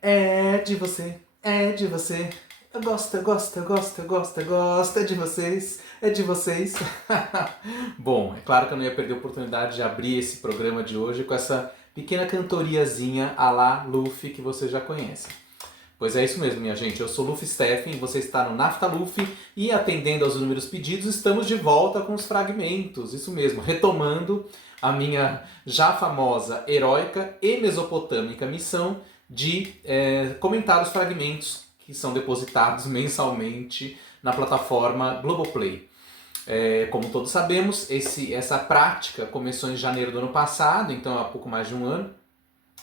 É de você, é de você. Eu gosto, eu gosto, eu gosto, eu gosto, eu gosto. É de vocês, é de vocês. Bom, é claro que eu não ia perder a oportunidade de abrir esse programa de hoje com essa pequena cantoriazinha à la Luffy que você já conhece. Pois é isso mesmo, minha gente. Eu sou Luffy Steffen, você está no Nafta Luffy e atendendo aos inúmeros pedidos, estamos de volta com os fragmentos. Isso mesmo, retomando a minha já famosa, heróica e mesopotâmica missão de comentar os fragmentos que são depositados mensalmente na plataforma Globoplay. Como todos sabemos, essa prática começou em janeiro do ano passado, então há pouco mais de um ano,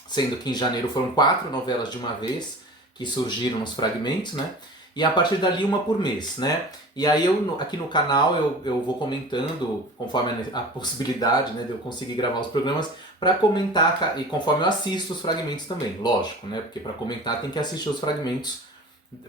sendo que em janeiro foram 4 novelas de uma vez que surgiram nos fragmentos, né? E a partir dali uma por mês, né? E aí eu aqui no canal eu vou comentando conforme a possibilidade, né, de eu conseguir gravar os programas para comentar e conforme eu assisto os fragmentos também, lógico, né? Porque para comentar tem que assistir os fragmentos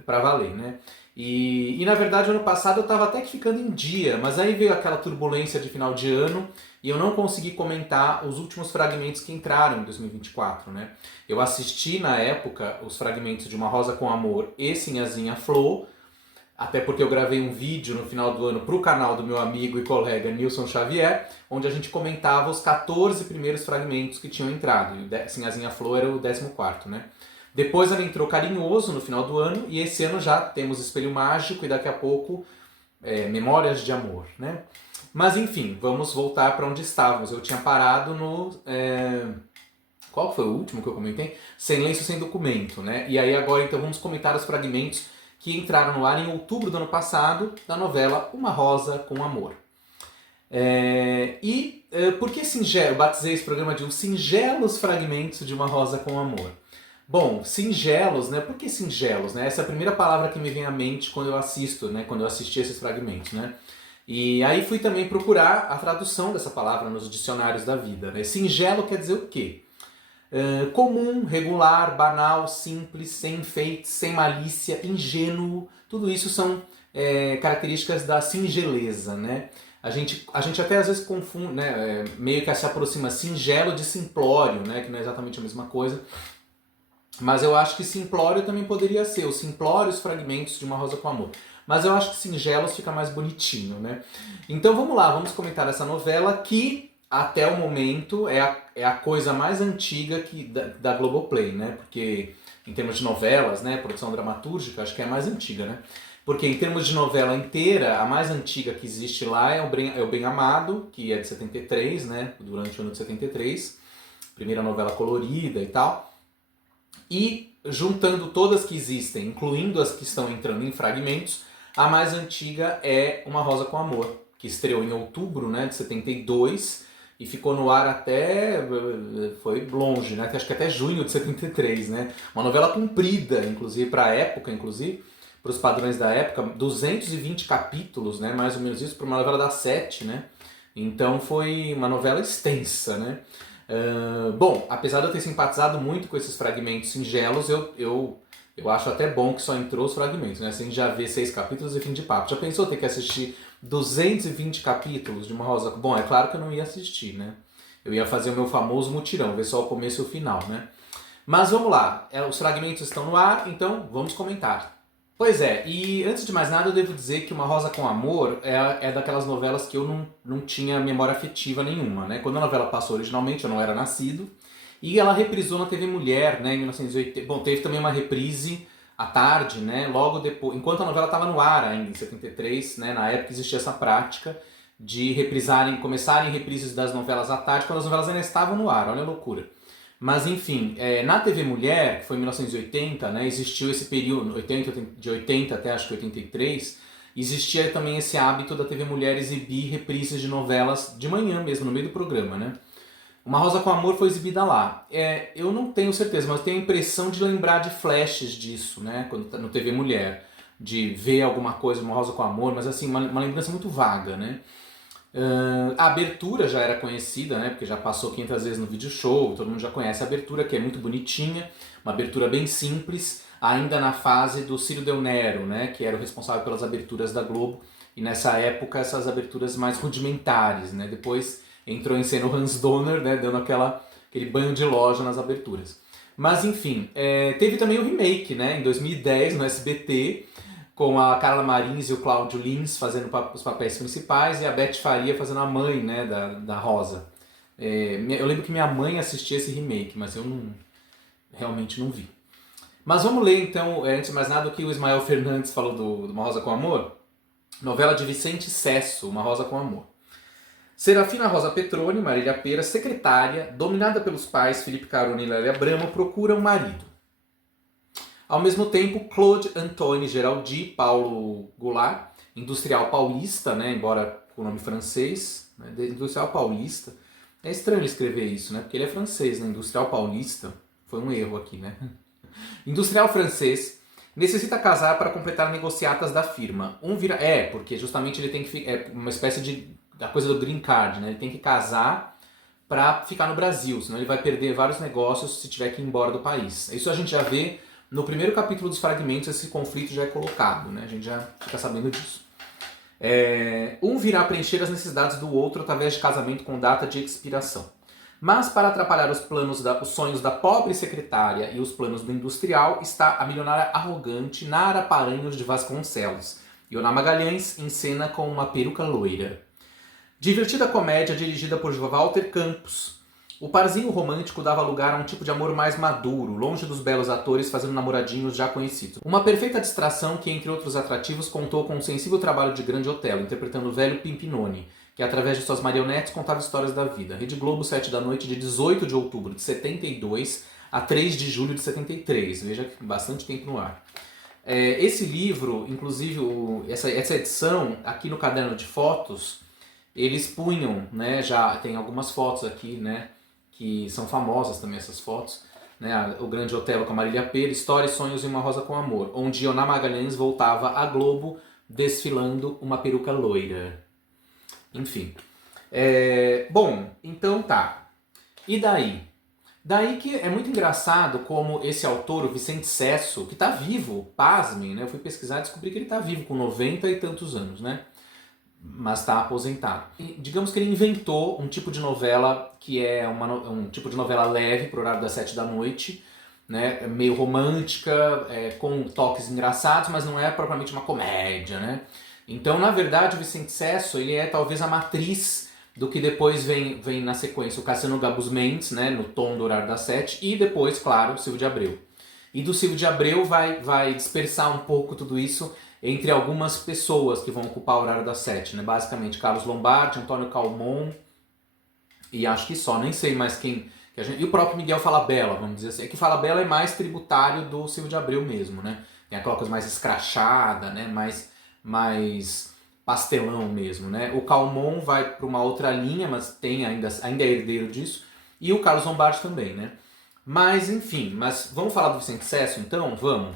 para valer, né? E na verdade ano passado eu estava até que ficando em dia, mas aí veio aquela turbulência de final de ano e eu não consegui comentar os últimos fragmentos que entraram em 2024, né? Eu assisti na época os fragmentos de Uma Rosa com Amor e Sinhazinha Flor, até porque eu gravei um vídeo no final do ano para o canal do meu amigo e colega Nilson Xavier, onde a gente comentava os 14 primeiros fragmentos que tinham entrado, e Sinhazinha Flor era o 14º, né? Depois ela entrou Carinhoso no final do ano, e esse ano já temos Espelho Mágico e daqui a pouco Memórias de Amor, né? Mas enfim, vamos voltar para onde estávamos. Eu tinha parado no... Qual foi o último que eu comentei? Sem Lenço, Sem Documento, né? E aí agora então vamos comentar os fragmentos que entraram no ar em outubro do ano passado, da novela Uma Rosa com Amor. Por que singelo? Eu batizei esse programa de Os Singelos Fragmentos de Uma Rosa com Amor. Bom, singelos, né? Por que singelos, né? Essa é a primeira palavra que me vem à mente quando eu assisto, né? Quando eu assisti esses fragmentos, né? E aí fui também procurar a tradução dessa palavra nos dicionários da vida, né? Singelo quer dizer o quê? Comum, regular, banal, simples, sem enfeites, sem malícia, ingênuo, tudo isso são características da singeleza, né? A gente até às vezes confunde, né? Meio que se aproxima singelo de simplório, né? Que não é exatamente a mesma coisa. Mas eu acho que simplório também poderia ser, os simplórios fragmentos de Uma Rosa com Amor. Mas eu acho que singelos fica mais bonitinho, né? Então vamos lá, vamos comentar essa novela que até o momento é a coisa mais antiga da Globoplay, né? Porque em termos de novelas, né, produção dramatúrgica, acho que é a mais antiga, né? Porque em termos de novela inteira, a mais antiga que existe lá é o Bem Amado, que é de 73, né? Durante o ano de 73. Primeira novela colorida e tal. E juntando todas que existem, incluindo as que estão entrando em fragmentos, a mais antiga é Uma Rosa com Amor, que estreou em outubro, né, de 72 e ficou no ar até, foi longe, né, acho que até junho de 73, né, uma novela comprida, inclusive para a época, inclusive, para os padrões da época, 220 capítulos, né, mais ou menos isso, para uma novela das 7, né, então foi uma novela extensa, né. Bom, apesar de eu ter simpatizado muito com esses fragmentos singelos, eu acho até bom que só entrou os fragmentos, né? Assim já vê 6 capítulos e fim de papo. Já pensou ter que assistir 220 capítulos de Uma Rosa? Bom, é claro que eu não ia assistir, né? Eu ia fazer o meu famoso mutirão, ver só o começo e o final, né? Mas vamos lá, os fragmentos estão no ar, então vamos comentar. Pois é, e antes de mais nada eu devo dizer que Uma Rosa com Amor é daquelas novelas que eu não tinha memória afetiva nenhuma, né? Quando a novela passou originalmente eu não era nascido, e ela reprisou na TV Mulher, né, em 1980. Bom, teve também uma reprise à tarde, né, logo depois, enquanto a novela estava no ar ainda, em 73, né, na época existia essa prática de começarem reprises das novelas à tarde, quando as novelas ainda estavam no ar, olha a loucura. Mas enfim, na TV Mulher, que foi em 1980, né, existiu esse período, de 80 até acho que 83, existia também esse hábito da TV Mulher exibir reprises de novelas de manhã mesmo, no meio do programa, né? Uma Rosa com Amor foi exibida lá. Eu não tenho certeza, mas tenho a impressão de lembrar de flashes disso, né, quando tá no TV Mulher, de ver alguma coisa, Uma Rosa com Amor, mas assim, uma lembrança muito vaga, né? A abertura já era conhecida, né, porque já passou 500 vezes no vídeo show, todo mundo já conhece a abertura, que é muito bonitinha, uma abertura bem simples, ainda na fase do Ciro Del Nero, né, que era o responsável pelas aberturas da Globo, e nessa época essas aberturas mais rudimentares, né, depois entrou em cena o Hans Donner, né, dando aquele banho de loja nas aberturas. Mas enfim, teve também o remake, né, em 2010 no SBT, com a Carla Marins e o Cláudio Lins fazendo os papéis principais e a Beth Faria fazendo a mãe, né, da Rosa. Eu lembro que minha mãe assistia esse remake, mas eu realmente não vi. Mas vamos ler então, antes de mais nada, o que o Ismael Fernandes falou do Uma Rosa com Amor. Novela de Vicente Sesso, Uma Rosa com Amor. Serafina Rosa Petroni, Marília Pera, secretária, dominada pelos pais Felipe Carone e Lélia Bramo, procura um marido. Ao mesmo tempo, Claude Antoine Geraldi Paulo Goulart, industrial paulista, né, embora com nome francês, né, industrial paulista. É estranho ele escrever isso, né, porque ele é francês, né, industrial paulista. Foi um erro aqui, né? Industrial francês necessita casar para completar negociatas da firma. Porque justamente ele tem que... É uma espécie da coisa do green card, né? Ele tem que casar para ficar no Brasil, senão ele vai perder vários negócios se tiver que ir embora do país. Isso a gente já vê no primeiro capítulo dos fragmentos, esse conflito já é colocado, né? A gente já fica sabendo disso. Um virá preencher as necessidades do outro através de casamento com data de expiração. Mas para atrapalhar os sonhos da pobre secretária e os planos do industrial está a milionária arrogante Nara Paranhos de Vasconcelos. Ioná Magalhães em cena com uma peruca loira. Divertida comédia dirigida por Walter Campos. O parzinho romântico dava lugar a um tipo de amor mais maduro, longe dos belos atores fazendo namoradinhos já conhecidos. Uma perfeita distração que, entre outros atrativos, contou com um sensível trabalho de Grande Otelo, interpretando o velho Pimpinone, que através de suas marionetes contava histórias da vida. Rede Globo, 7 da noite, de 18 de outubro de 72 a 3 de julho de 73. Veja que bastante tempo no ar. Esse livro, inclusive essa edição, aqui no caderno de fotos, eles punham, né, já tem algumas fotos aqui, né, que são famosas também essas fotos, né, o Grande Otelo com a Marília Pera, História, Sonhos e Uma Rosa com Amor, onde Ioná Magalhães voltava à Globo desfilando uma peruca loira. Enfim. Bom, então tá. E daí? Daí que é muito engraçado como esse autor, o Vicente Sesso, que tá vivo, pasmem, né? Eu fui pesquisar e descobri que ele tá vivo, com 90 e tantos anos, né? Mas está aposentado. E, digamos que ele inventou um tipo de novela que é um tipo de novela leve, pro horário das 7 da noite, né? Meio romântica, com toques engraçados, mas não é propriamente uma comédia, né? Então, na verdade, o Vicente Sesso, ele é talvez a matriz do que depois vem na sequência o Cassiano Gabus Mendes, né, no tom do horário das 7, e depois, claro, o Silvio de Abreu. E do Silvio de Abreu vai dispersar um pouco tudo isso entre algumas pessoas que vão ocupar o horário das 7, né? Basicamente Carlos Lombardi, Antônio Calmon, e acho que só, nem sei mais quem... E o próprio Miguel Falabella, vamos dizer assim. É que Falabella é mais tributário do Silvio de Abreu mesmo, né? Tem aquela coisa mais escrachada, né? Mais pastelão mesmo, né? O Calmon vai para uma outra linha, mas tem ainda é herdeiro disso. E o Carlos Lombardi também, né? Mas, enfim, vamos falar do Vicente Sesso, então? Vamos.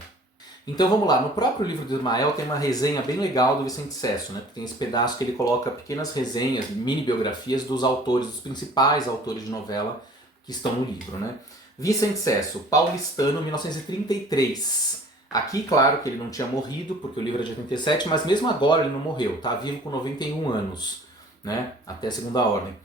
Então vamos lá, no próprio livro do Ismael tem uma resenha bem legal do Vicente Sesso, né? Tem esse pedaço que ele coloca pequenas resenhas, mini biografias dos autores, dos principais autores de novela que estão no livro, né? Vicente Sesso, paulistano, 1933. Aqui, claro que ele não tinha morrido, porque o livro é de 87, mas mesmo agora ele não morreu, tá vivo com 91 anos, né? Até a segunda ordem.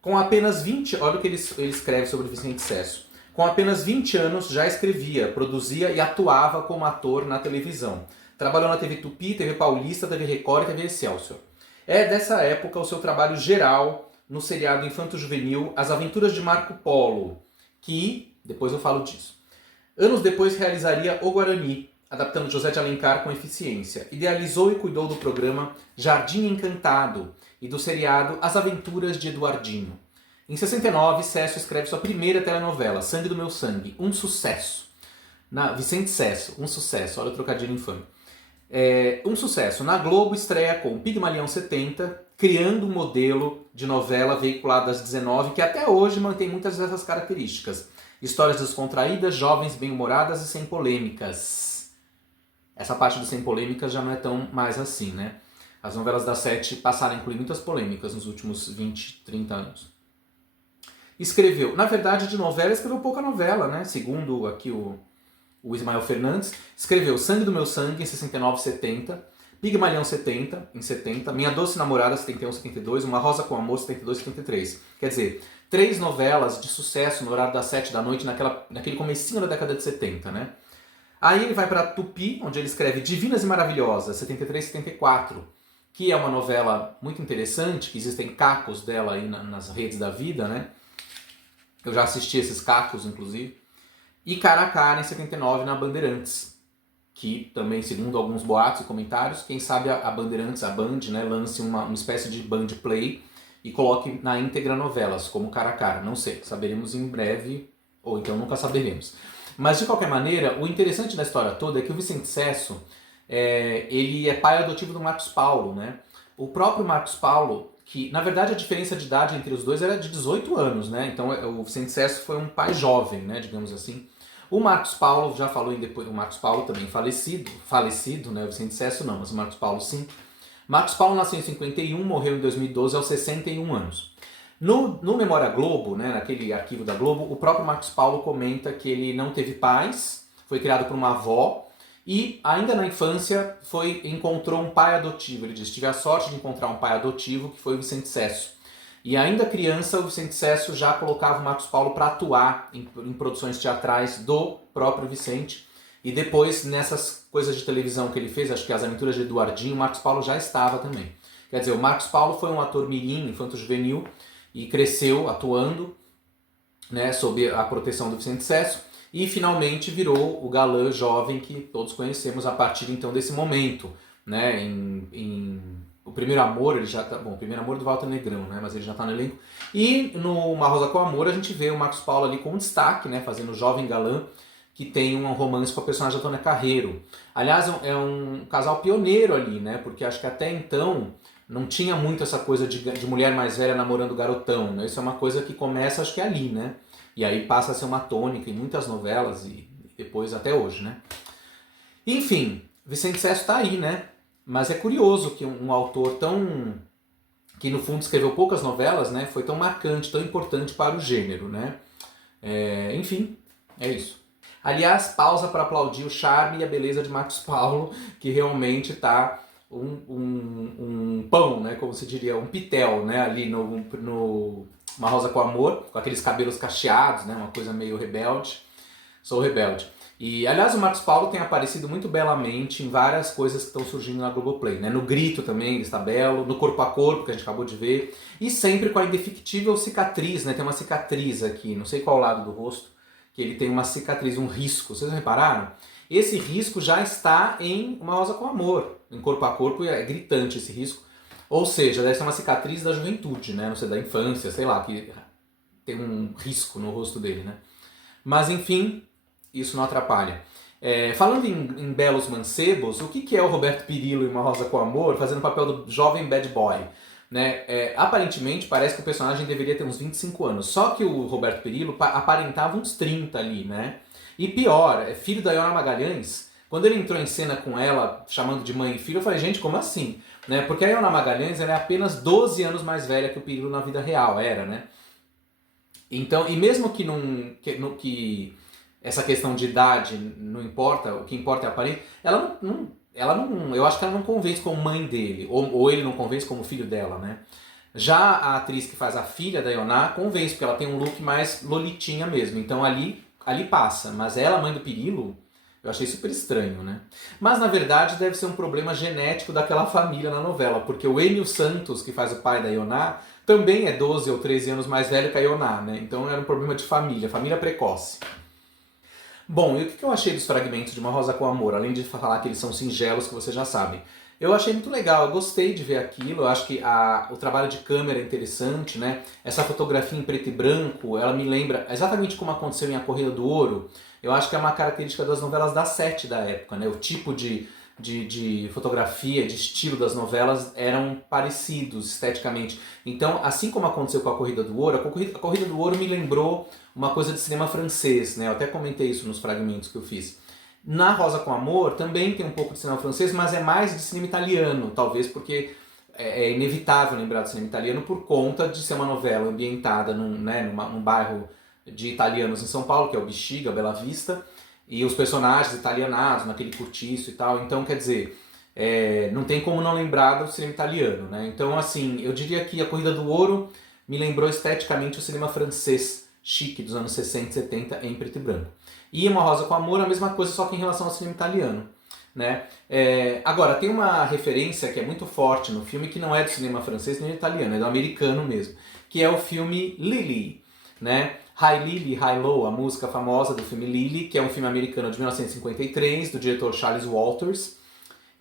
Com apenas 20, olha o que ele escreve sobre Vicente Sesso. Com apenas 20 anos já escrevia, produzia e atuava como ator na televisão. Trabalhou na TV Tupi, TV Paulista, TV Record e TV Excelsior. É dessa época o seu trabalho geral no seriado infanto-juvenil As Aventuras de Marco Polo, que, depois eu falo disso. Anos depois realizaria O Guarani, adaptando José de Alencar com eficiência. Idealizou e cuidou do programa Jardim Encantado e do seriado As Aventuras de Eduardinho. Em 69, Sesso escreve sua primeira telenovela, Sangue do Meu Sangue, um sucesso. Vicente Sesso, um sucesso, olha o trocadilho infame. Um sucesso. Na Globo estreia com Pigmalião 70, criando um modelo de novela veiculada às 19, que até hoje mantém muitas dessas características. Histórias descontraídas, jovens, bem-humoradas e sem polêmicas. Essa parte do sem polêmicas já não é tão mais assim, né? As novelas da Sete passaram a incluir muitas polêmicas nos últimos 20, 30 anos. Escreveu, na verdade, de novela, escreveu pouca novela, né? Segundo aqui o Ismael Fernandes. Escreveu Sangue do Meu Sangue, em 69, 70. Pigmalião 70, em 70. Minha Doce Namorada, 71, 72. Uma Rosa com Amor, 72, 73. Quer dizer, 3 novelas de sucesso no horário das 7 da noite, naquele comecinho da década de 70, né? Aí ele vai para Tupi, onde ele escreve Divinas e Maravilhosas, 73 e 74, que é uma novela muito interessante, que existem cacos dela aí nas redes da vida, né? Eu já assisti esses cacos, inclusive. E Cara a Cara, em 79, na Bandeirantes, que também, segundo alguns boatos e comentários, quem sabe a Bandeirantes, a Band, né, lance uma espécie de Band Play e coloque na íntegra novelas, como Cara a Cara. Não sei, saberemos em breve, ou então nunca saberemos. Mas, de qualquer maneira, o interessante da história toda é que o Vicente Sesso, ele é pai adotivo do Marcos Paulo, né? O próprio Marcos Paulo, que, na verdade, a diferença de idade entre os dois era de 18 anos, né? Então, o Vicente Sesso foi um pai jovem, né, digamos assim. O Marcos Paulo, já falou em depois, o Marcos Paulo também falecido, né? O Vicente Sesso não, mas o Marcos Paulo sim. Marcos Paulo nasceu em 51, morreu em 2012 aos 61 anos. No Memória Globo, né, naquele arquivo da Globo, o próprio Marcos Paulo comenta que ele não teve pais, foi criado por uma avó e ainda na infância encontrou um pai adotivo. Ele diz, tive a sorte de encontrar um pai adotivo que foi o Vicente Sesso. E ainda criança, o Vicente Sesso já colocava o Marcos Paulo para atuar em produções teatrais do próprio Vicente. E depois, nessas coisas de televisão que ele fez, acho que As Aventuras de Eduardinho, o Marcos Paulo já estava também. Quer dizer, o Marcos Paulo foi um ator mirim, infanto-juvenil, e cresceu atuando, né, sob a proteção do Vicente Sesso, e finalmente virou o galã jovem que todos conhecemos a partir então desse momento, né, O Primeiro Amor, ele já tá, bom, O Primeiro Amor do Walter Negrão, né, mas ele já está no elenco, e no Uma Rosa com Amor a gente vê o Marcos Paulo ali com destaque, né, fazendo o jovem galã, que tem um romance com a personagem da Antônia Carreiro. Aliás, é um casal pioneiro ali, né, porque acho que até então não tinha muito essa coisa de mulher mais velha namorando garotão, né? Isso é uma coisa que começa, acho que ali, né? E aí passa a ser uma tônica em muitas novelas e depois até hoje, né? Enfim, Vicente Sesso está aí, né? Mas é curioso que um autor que no fundo escreveu poucas novelas, né? Foi tão marcante, tão importante para o gênero, né? Enfim, é isso. Aliás, pausa para aplaudir o charme e a beleza de Marcos Paulo, que realmente está um pão, né, como se diria, um pitel, né, ali no Uma Rosa com Amor, com aqueles cabelos cacheados, né, uma coisa meio rebelde. Sou rebelde. E, aliás, o Marcos Paulo tem aparecido muito belamente em várias coisas que estão surgindo na Globoplay, né, no Grito também, ele está belo, no Corpo a Corpo, que a gente acabou de ver, e sempre com a indefectível cicatriz, né, tem uma cicatriz aqui, não sei qual lado do rosto, que ele tem uma cicatriz, um risco, vocês repararam? Esse risco já está em Uma Rosa com Amor, em Corpo a Corpo, é gritante esse risco. Ou seja, deve ser uma cicatriz da juventude, né? Não sei, da infância, sei lá, que tem um risco no rosto dele, né? Mas enfim, isso não atrapalha. Falando em belos mancebos, o que é o Roberto Pirillo em Uma Rosa com Amor, fazendo o papel do jovem bad boy? Né? Aparentemente parece que o personagem deveria ter uns 25 anos, só que o Roberto Pirillo aparentava uns 30 ali, né? E pior, é filho da Iona Magalhães. Quando ele entrou em cena com ela, chamando de mãe e filho, eu falei, gente, como assim? Né? Porque a Iona Magalhães ela é apenas 12 anos mais velha que o Pirillo na vida real, era, né? Então, e mesmo que essa questão de idade não importa, o que importa é a aparência, ela não, eu acho que ela não convence como mãe dele, ou ele não convence como filho dela, né? Já a atriz que faz a filha da Ioná convence, porque ela tem um look mais lolitinha mesmo, então ali passa, mas ela, mãe do Pirillo, eu achei super estranho, né? Mas na verdade deve ser um problema genético daquela família na novela, porque o Enio Santos, que faz o pai da Ioná, também é 12 ou 13 anos mais velho que a Ioná, né? Então era um problema de família precoce. Bom, e o que eu achei dos fragmentos de Uma Rosa com Amor, além de falar que eles são singelos, que vocês já sabem? Eu achei muito legal, eu gostei de ver aquilo, eu acho que o trabalho de câmera é interessante, né? Essa fotografia em preto e branco, ela me lembra exatamente como aconteceu em A Corrida do Ouro. Eu acho que é uma característica das novelas da Sete da época, né? O tipo de fotografia, de estilo das novelas eram parecidos esteticamente. Então, assim como aconteceu com A Corrida do Ouro, a Corrida do Ouro me lembrou uma coisa de cinema francês, né? Eu até comentei isso nos fragmentos que eu fiz. Na Rosa com Amor também tem um pouco de cinema francês, mas é mais de cinema italiano, talvez porque é inevitável lembrar do cinema italiano por conta de ser uma novela ambientada num bairro de italianos em São Paulo, que é o Bexiga, Bela Vista, e os personagens italianados, naquele cortiço e tal. Então, quer dizer, não tem como não lembrar do cinema italiano, né? Então, assim, eu diria que A Corrida do Ouro me lembrou esteticamente o cinema francês chique dos anos 60 e 70 em preto e branco. E Uma Rosa com Amor, a mesma coisa, só que em relação ao cinema italiano. Né? Agora, tem uma referência que é muito forte no filme, que não é do cinema francês nem do italiano, é do americano mesmo, que é o filme Lily. Né? High Lily, High Low, a música famosa do filme Lily, que é um filme americano de 1953, do diretor Charles Walters,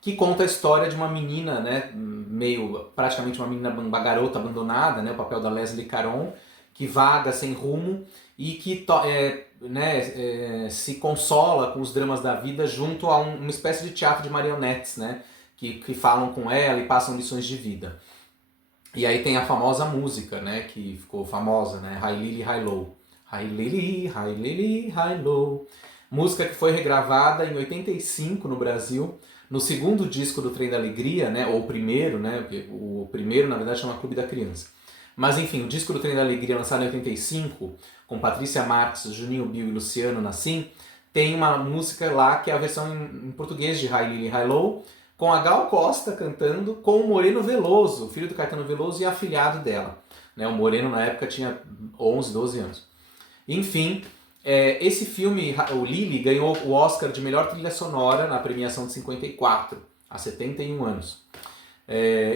que conta a história de uma menina, né, praticamente uma garota abandonada, né, o papel da Leslie Caron, que vaga sem rumo e que se consola com os dramas da vida junto a uma espécie de teatro de marionetes, né, que falam com ela e passam lições de vida. E aí tem a famosa música, né, que ficou famosa, né, High Lily, High Low. High Lily, High Lily, High Low. Música que foi regravada em 85 no Brasil, no segundo disco do Trem da Alegria, né, ou o primeiro, né, o primeiro na verdade chama Clube da Criança. Mas enfim, o disco do Trem da Alegria, lançado em 85, com Patrícia Marques, Juninho Bill e Luciano Nassim, tem uma música lá que é a versão em português de High Lily, High Low, com a Gal Costa cantando, com o Moreno Veloso, filho do Caetano Veloso e afilhado dela. Né, o Moreno na época tinha 11, 12 anos. Enfim, esse filme, o Lily, ganhou o Oscar de melhor trilha sonora na premiação de 54, há 71 anos.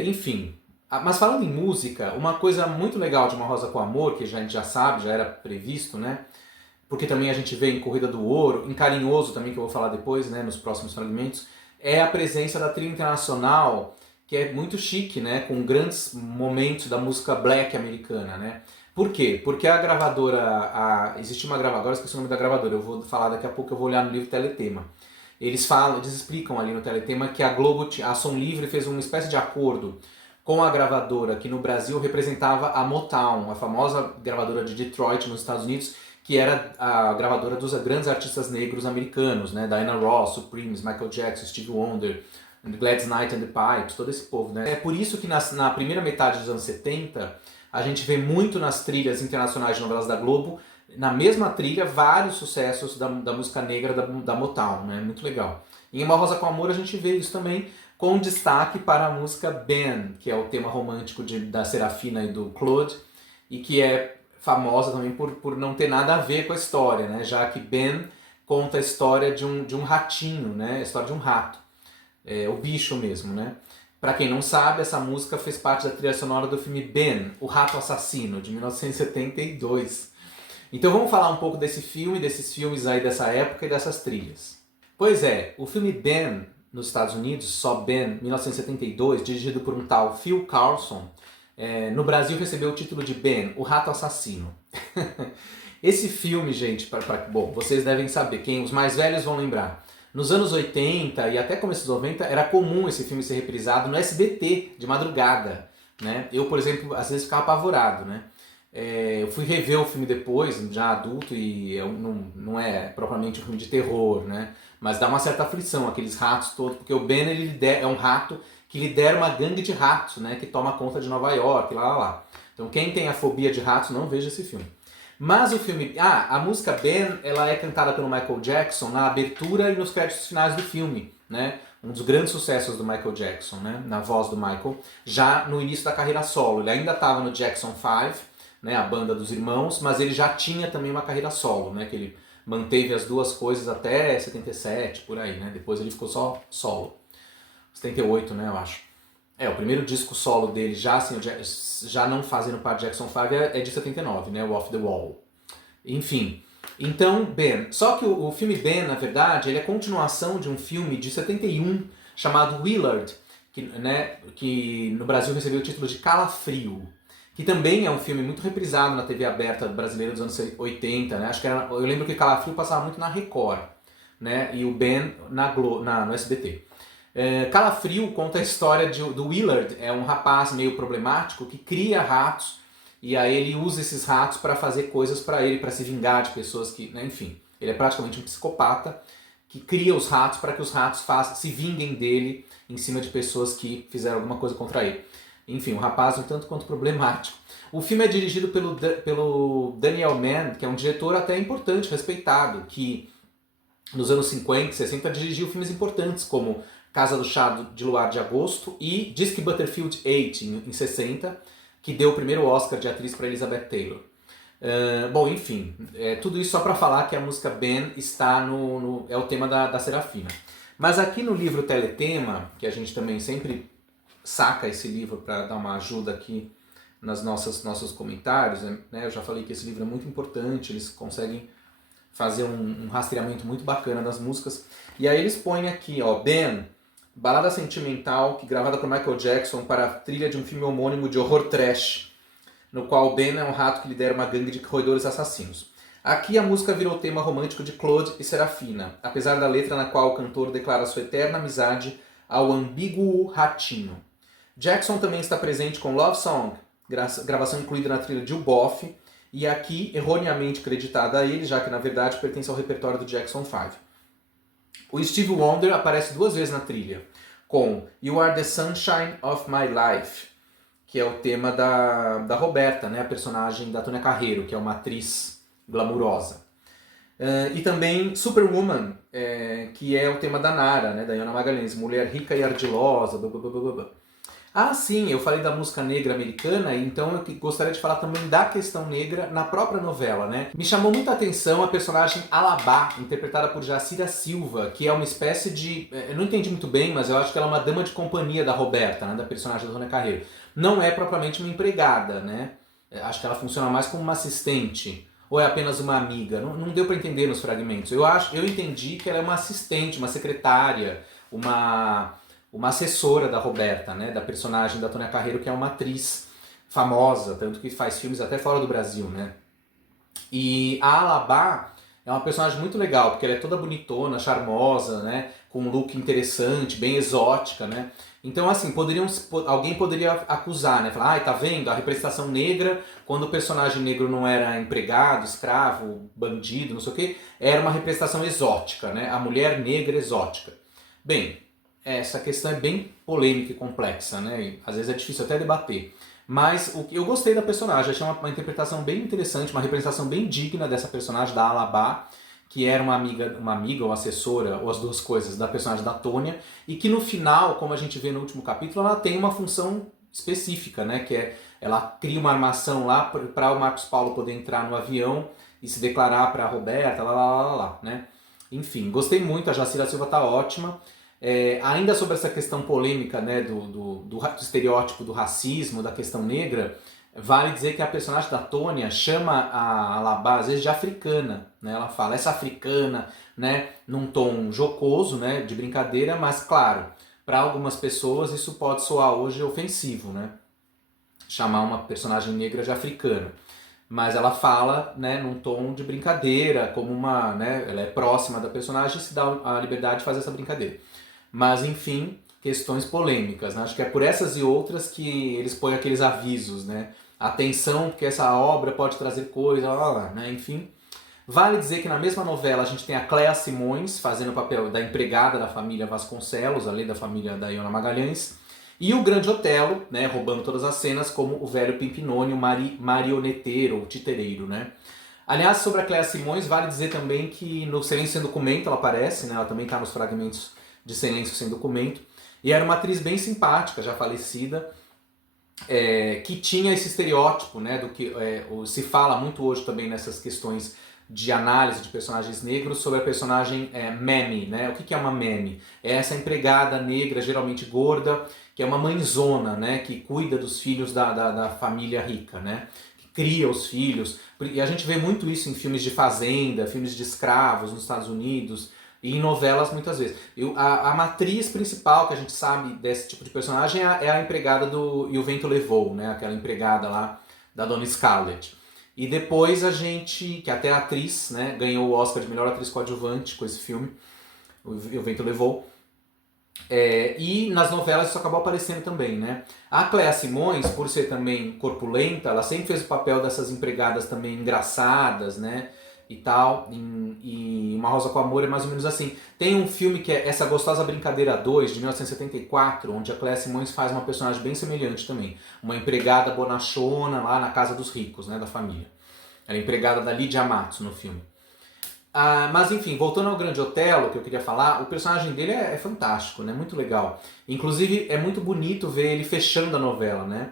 Enfim, mas falando em música, uma coisa muito legal de Uma Rosa com Amor, que a gente já sabe, já era previsto, né? Porque também a gente vê em Corrida do Ouro, em Carinhoso também, que eu vou falar depois, né, nos próximos fragmentos, é a presença da trilha internacional, que é muito chique, né, com grandes momentos da música black americana, né? Por quê? Porque a gravadora, existe uma gravadora, esqueci o nome da gravadora, eu vou falar daqui a pouco, eu vou olhar no livro Teletema. Eles explicam ali no Teletema que a Globo, a Som Livre fez uma espécie de acordo com a gravadora que no Brasil representava a Motown, a famosa gravadora de Detroit nos Estados Unidos, que era a gravadora dos grandes artistas negros americanos, né? Diana Ross, Supremes, Michael Jackson, Stevie Wonder, Gladys Knight and the Pipes, todo esse povo, né? É por isso que na primeira metade dos anos 70, a gente vê muito nas trilhas internacionais de novelas da Globo, na mesma trilha, vários sucessos da música negra da Motown, né? Muito legal. Em Uma Rosa com Amor a gente vê isso também, com destaque para a música Ben, que é o tema romântico da Serafina e do Claude, e que é famosa também por não ter nada a ver com a história, né? Já que Ben conta a história de um ratinho, né? A história de um rato, o bicho mesmo, né? Para quem não sabe, essa música fez parte da trilha sonora do filme Ben, O Rato Assassino, de 1972. Então vamos falar um pouco desse filme, desses filmes aí dessa época e dessas trilhas. Pois é, o filme Ben, nos Estados Unidos, só Ben, 1972, dirigido por um tal Phil Carlson, no Brasil recebeu o título de Ben, O Rato Assassino. Esse filme, gente, bom, vocês devem saber, os mais velhos vão lembrar. Nos anos 80 e até começo dos 90 era comum esse filme ser reprisado no SBT, de madrugada. Né? Eu, por exemplo, às vezes ficava apavorado. Né? Eu fui rever o filme depois, já adulto, e não é propriamente um filme de terror, né? Mas dá uma certa aflição, aqueles ratos todos, porque o Ben é um rato que lidera uma gangue de ratos, né? Que toma conta de Nova York, lá. Então quem tem a fobia de ratos não veja esse filme. Mas o filme... a música Ben, ela é cantada pelo Michael Jackson na abertura e nos créditos finais do filme, né? Um dos grandes sucessos do Michael Jackson, né? Na voz do Michael, já no início da carreira solo. Ele ainda estava no Jackson 5, né? A banda dos irmãos, mas ele já tinha também uma carreira solo, né? Que ele manteve as duas coisas até 77, por aí, né? Depois ele ficou só solo. 78, né, eu acho. O primeiro disco solo dele, já não fazendo parte de Jackson 5, é de 79, né, o Off the Wall. Enfim, então, Ben. Só que o filme Ben, na verdade, ele é continuação de um filme de 71 chamado Willard, que no Brasil recebeu o título de Calafrio, que também é um filme muito reprisado na TV aberta brasileira dos anos 80, né? Eu lembro que Calafrio passava muito na Record, né? E o Ben no SBT. Calafrio conta a história do Willard, é um rapaz meio problemático que cria ratos e aí ele usa esses ratos para fazer coisas para ele, para se vingar de pessoas que, né, enfim, ele é praticamente um psicopata que cria os ratos para que os ratos se vinguem dele em cima de pessoas que fizeram alguma coisa contra ele. Enfim, um rapaz um tanto quanto problemático. O filme é dirigido pelo Daniel Mann, que é um diretor até importante, respeitado, que nos anos 50 e 60 dirigiu filmes importantes como Casa do Chá de Luar de Agosto e Disque Butterfield 8 em 60, que deu o primeiro Oscar de atriz para Elizabeth Taylor. Bom, enfim, tudo isso só para falar que a música Ben está é o tema da Serafina. Mas aqui no livro Teletema, que a gente também sempre saca esse livro para dar uma ajuda aqui nos nossos comentários, né? Eu já falei que esse livro é muito importante, eles conseguem fazer um rastreamento muito bacana das músicas. E aí eles põem aqui, ó, Ben, balada sentimental gravada por Michael Jackson para a trilha de um filme homônimo de horror trash, no qual Ben é um rato que lidera uma gangue de roedores assassinos. Aqui a música virou o tema romântico de Claude e Serafina, apesar da letra na qual o cantor declara sua eterna amizade ao ambíguo ratinho. Jackson também está presente com Love Song, gravação incluída na trilha de U Boff, e aqui erroneamente creditada a ele, já que na verdade pertence ao repertório do Jackson 5. O Stevie Wonder aparece 2 vezes na trilha, com You Are the Sunshine of My Life, que é o tema da Roberta, né, a personagem da Tônia Carreiro, que é uma atriz glamurosa. E também Superwoman, que é o tema da Nara, né, da Iona Magalhães, mulher rica e ardilosa, blá, blá, blá, blá, blá. Ah, sim, eu falei da música negra americana, então eu gostaria de falar também da questão negra na própria novela, né? Me chamou muita atenção a personagem Alabá, interpretada por Jacira Silva, que é uma espécie de... Eu não entendi muito bem, mas eu acho que ela é uma dama de companhia da Roberta, né, da personagem da Tônia Carreiro. Não é propriamente uma empregada, né? Acho que ela funciona mais como uma assistente, ou é apenas uma amiga. Não deu para entender nos fragmentos. Eu entendi que ela é uma assistente, uma secretária, uma assessora da Roberta, né, da personagem da Tônia Carreiro, que é uma atriz famosa, tanto que faz filmes até fora do Brasil, né? E a Alabá é uma personagem muito legal, porque ela é toda bonitona, charmosa, né, com um look interessante, bem exótica, né? Então, assim, alguém poderia acusar, né, falar, tá vendo, a representação negra, quando o personagem negro não era empregado, escravo, bandido, não sei o quê, era uma representação exótica, né, a mulher negra exótica. Bem, essa questão é bem polêmica e complexa, né? E às vezes é difícil até debater. Mas eu gostei da personagem, achei uma interpretação bem interessante, uma representação bem digna dessa personagem, da Alabá, que era uma amiga ou assessora, ou as duas coisas, da personagem da Tônia, e que no final, como a gente vê no último capítulo, ela tem uma função específica, né? Que é, ela cria uma armação lá para o Marcos Paulo poder entrar no avião e se declarar para a Roberta, né? Enfim, gostei muito, a Jacira Silva tá ótima. Ainda sobre essa questão polêmica, né, do estereótipo do racismo, da questão negra, vale dizer que a personagem da Tônia chama a Alabá às vezes de africana, né? Ela fala essa africana, né, num tom jocoso, né, de brincadeira, mas claro, para algumas pessoas isso pode soar hoje ofensivo, né, chamar uma personagem negra de africana. Mas ela fala, né, num tom de brincadeira, como uma, né, ela é próxima da personagem e se dá a liberdade de fazer essa brincadeira. Mas, enfim, questões polêmicas, né? Acho que é por essas e outras que eles põem aqueles avisos, né? Atenção, porque essa obra pode trazer coisa, né? Enfim. Vale dizer que na mesma novela a gente tem a Cléa Simões fazendo o papel da empregada da família Vasconcelos, além da família da Iona Magalhães, e o Grande Otelo, né, roubando todas as cenas, como o velho Pimpinônio marioneteiro ou titereiro, né? Aliás, sobre a Cléa Simões, vale dizer também que no Silêncio Sem Documento ela aparece, né? Ela também está nos fragmentos de Silêncio Sem Documento, e era uma atriz bem simpática, já falecida, que tinha esse estereótipo, né, do que se fala muito hoje também nessas questões de análise de personagens negros, sobre a personagem meme, né? O que é uma meme? É essa empregada negra, geralmente gorda, que é uma mãezona, né, que cuida dos filhos da família rica, né? Que cria os filhos, e a gente vê muito isso em filmes de fazenda, filmes de escravos nos Estados Unidos, e em novelas muitas vezes. A matriz principal que a gente sabe desse tipo de personagem é a empregada do E o Vento Levou, né? Aquela empregada lá da Dona Scarlett. E depois a gente, que até a atriz, né, ganhou o Oscar de melhor atriz coadjuvante com esse filme, O Vento Levou. E nas novelas isso acabou aparecendo também, né? A Cléa Simões, por ser também corpulenta, ela sempre fez o papel dessas empregadas também engraçadas, né? E tal, e Uma Rosa com Amor é mais ou menos assim. Tem um filme que é Essa Gostosa Brincadeira 2, de 1974, onde a Cléa Simões faz uma personagem bem semelhante também. Uma empregada bonachona lá na casa dos ricos, né, da família. Ela é empregada da Lídia Matos no filme. Mas enfim, voltando ao Grande Otelo, que eu queria falar, o personagem dele é fantástico, né, muito legal. Inclusive é muito bonito ver ele fechando a novela, né.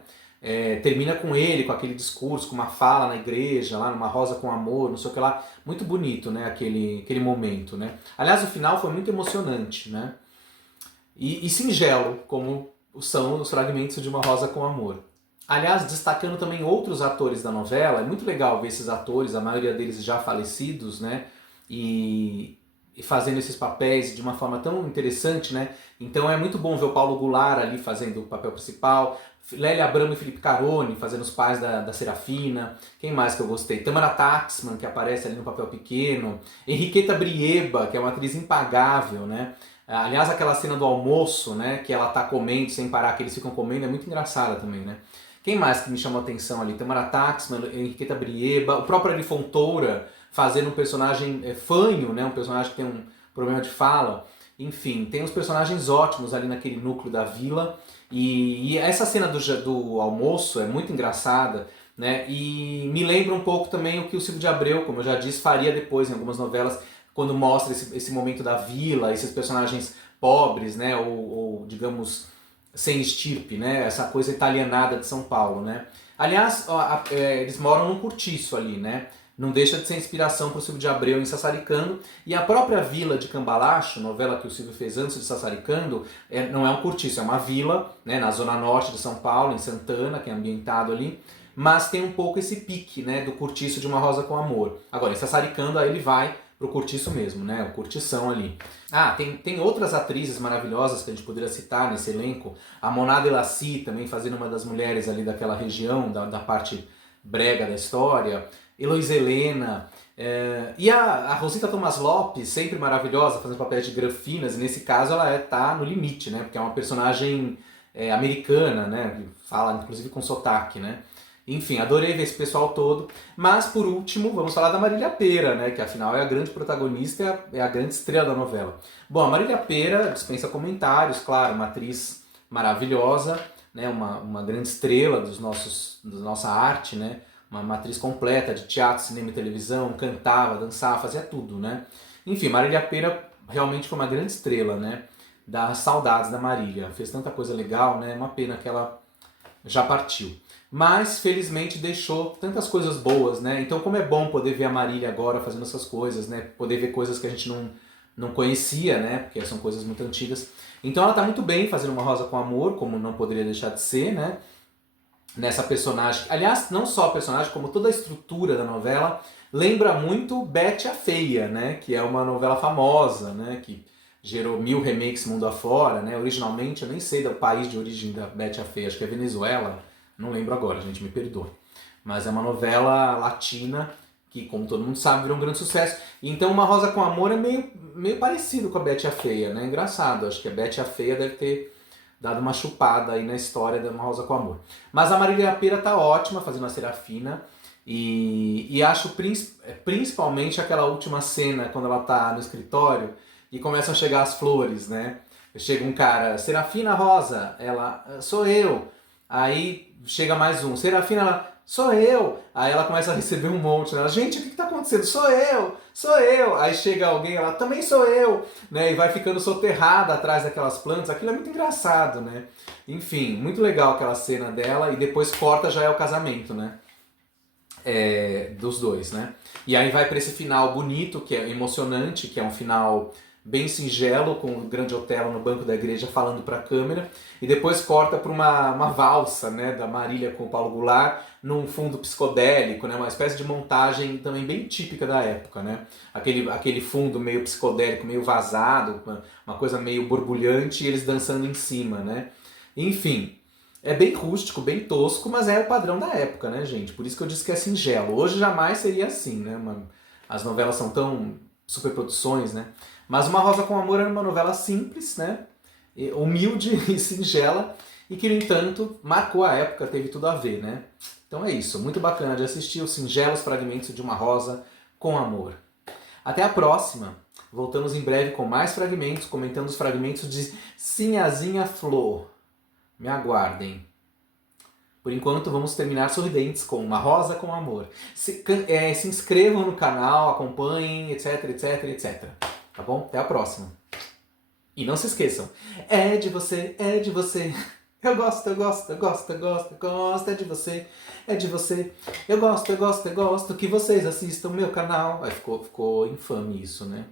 termina com ele, com aquele discurso, com uma fala na igreja, lá numa rosa com amor, não sei o que lá. Muito bonito, né, aquele momento, né. Aliás, o final foi muito emocionante, né. E singelo, como são os fragmentos de uma rosa com amor. Aliás, destacando também outros atores da novela, é muito legal ver esses atores, a maioria deles já falecidos, né, e fazendo esses papéis de uma forma tão interessante, né? Então é muito bom ver o Paulo Goulart ali fazendo o papel principal, Lélia Abramo e Felipe Caroni fazendo os pais da Serafina. Quem mais que eu gostei? Tamara Taxman, que aparece ali no papel pequeno. Henriqueta Brieba, que é uma atriz impagável, né? Aliás, aquela cena do almoço, né? Que ela tá comendo sem parar, que eles ficam comendo, é muito engraçada também, né? Quem mais que me chamou a atenção ali? Tamara Taxman, Henriqueta Brieba, o próprio Ari Fontoura, fazendo um personagem fanho, né? Um personagem que tem um problema de fala. Enfim, tem uns personagens ótimos ali naquele núcleo da vila. E essa cena do almoço é muito engraçada, né? E me lembra um pouco também o que o Silvio de Abreu, como eu já disse, faria depois em algumas novelas, quando mostra esse momento da vila, esses personagens pobres, né? Ou digamos, sem estirpe, né? Essa coisa italianada de São Paulo, né? Aliás, eles moram num cortiço ali, né? Não deixa de ser inspiração para o Silvio de Abreu em Sassaricando. E a própria vila de Cambalacho, novela que o Silvio fez antes de Sassaricando, não é um cortiço, é uma vila, né, na zona norte de São Paulo, em Santana, que é ambientado ali, mas tem um pouco esse pique, né, do cortiço de Uma Rosa com Amor. Agora, em Sassaricando, aí ele vai pro cortiço mesmo, né, o cortição ali. Ah, tem outras atrizes maravilhosas que a gente poderia citar nesse elenco. A Moná Delassie também fazendo uma das mulheres ali daquela região, da parte brega da história. Heloísa Helena, e a Rosita Tomás Lopes, sempre maravilhosa, fazendo papéis de Granfinas, e nesse caso ela tá no limite, né, porque é uma personagem americana, né, que fala inclusive com sotaque, né. Enfim, adorei ver esse pessoal todo, mas por último vamos falar da Marília Pêra, né, que afinal é a grande protagonista, é a grande estrela da novela. Bom, a Marília Pêra dispensa comentários, claro, uma atriz maravilhosa, né, uma grande estrela da nossa arte, né, uma atriz completa de teatro, cinema e televisão, cantava, dançava, fazia tudo, né? Enfim, Marília Pêra realmente foi uma grande estrela, né? Das saudades da Marília. Fez tanta coisa legal, né? Uma pena que ela já partiu. Mas, felizmente, deixou tantas coisas boas, né? Então, como é bom poder ver a Marília agora fazendo essas coisas, né? Poder ver coisas que a gente não conhecia, né? Porque são coisas muito antigas. Então, ela tá muito bem fazendo Uma Rosa com Amor, como não poderia deixar de ser, né? Nessa personagem. Aliás, não só a personagem, como toda a estrutura da novela lembra muito Betty a Feia, né? Que é uma novela famosa, né? Que gerou 1000 remakes mundo afora, né? Originalmente, eu nem sei do país de origem da Betty a Feia, acho que é Venezuela, não lembro agora, gente, me perdoe. Mas é uma novela latina que, como todo mundo sabe, virou um grande sucesso. Então, Uma Rosa com Amor é meio parecido com a Betty a Feia, né? Engraçado, acho que a Betty a Feia deve ter dado uma chupada aí na história da Uma Rosa com Amor. Mas a Marília Pêra tá ótima fazendo a Serafina, e acho principalmente aquela última cena, quando ela tá no escritório e começam a chegar as flores, né? Chega um cara, Serafina Rosa, ela, sou eu. Aí chega mais um, Serafina, ela, sou eu. Aí ela começa a receber um monte, né? Ela, gente, o que tá acontecendo? Sou eu, sou eu. Aí chega alguém, ela, também sou eu, né? E vai ficando soterrada atrás daquelas plantas. Aquilo é muito engraçado, né? Enfim, muito legal aquela cena dela, e depois corta, já é o casamento, né? Dos dois, né? E aí vai para esse final bonito, que é emocionante, que é um final bem singelo, com o grande Otelo no banco da igreja falando para a câmera, e depois corta para uma valsa, né, da Marília com o Paulo Goulart, num fundo psicodélico, né, uma espécie de montagem também bem típica da época, né? Aquele fundo meio psicodélico, meio vazado, uma coisa meio borbulhante, e eles dançando em cima, né? Enfim, é bem rústico, bem tosco, mas é o padrão da época, né, gente? Por isso que eu disse que é singelo. Hoje jamais seria assim, né? As novelas são tão superproduções, né? Mas Uma Rosa com Amor era uma novela simples, né? Humilde e singela, e que, no entanto, marcou a época, teve tudo a ver, né? Então é isso, muito bacana de assistir os singelos fragmentos de Uma Rosa com Amor. Até a próxima! Voltamos em breve com mais fragmentos, comentando os fragmentos de Sinhazinha Flor. Me aguardem. Por enquanto, vamos terminar sorridentes com Uma Rosa com Amor. Se inscrevam no canal, acompanhem, etc, etc, etc. Tá bom? Até a próxima. E não se esqueçam, é de você, Eu gosto, eu gosto, eu gosto, eu gosto, eu gosto, é de você, é de você. Eu gosto, eu gosto, eu gosto que vocês assistam meu canal. Aí ficou infame isso, né?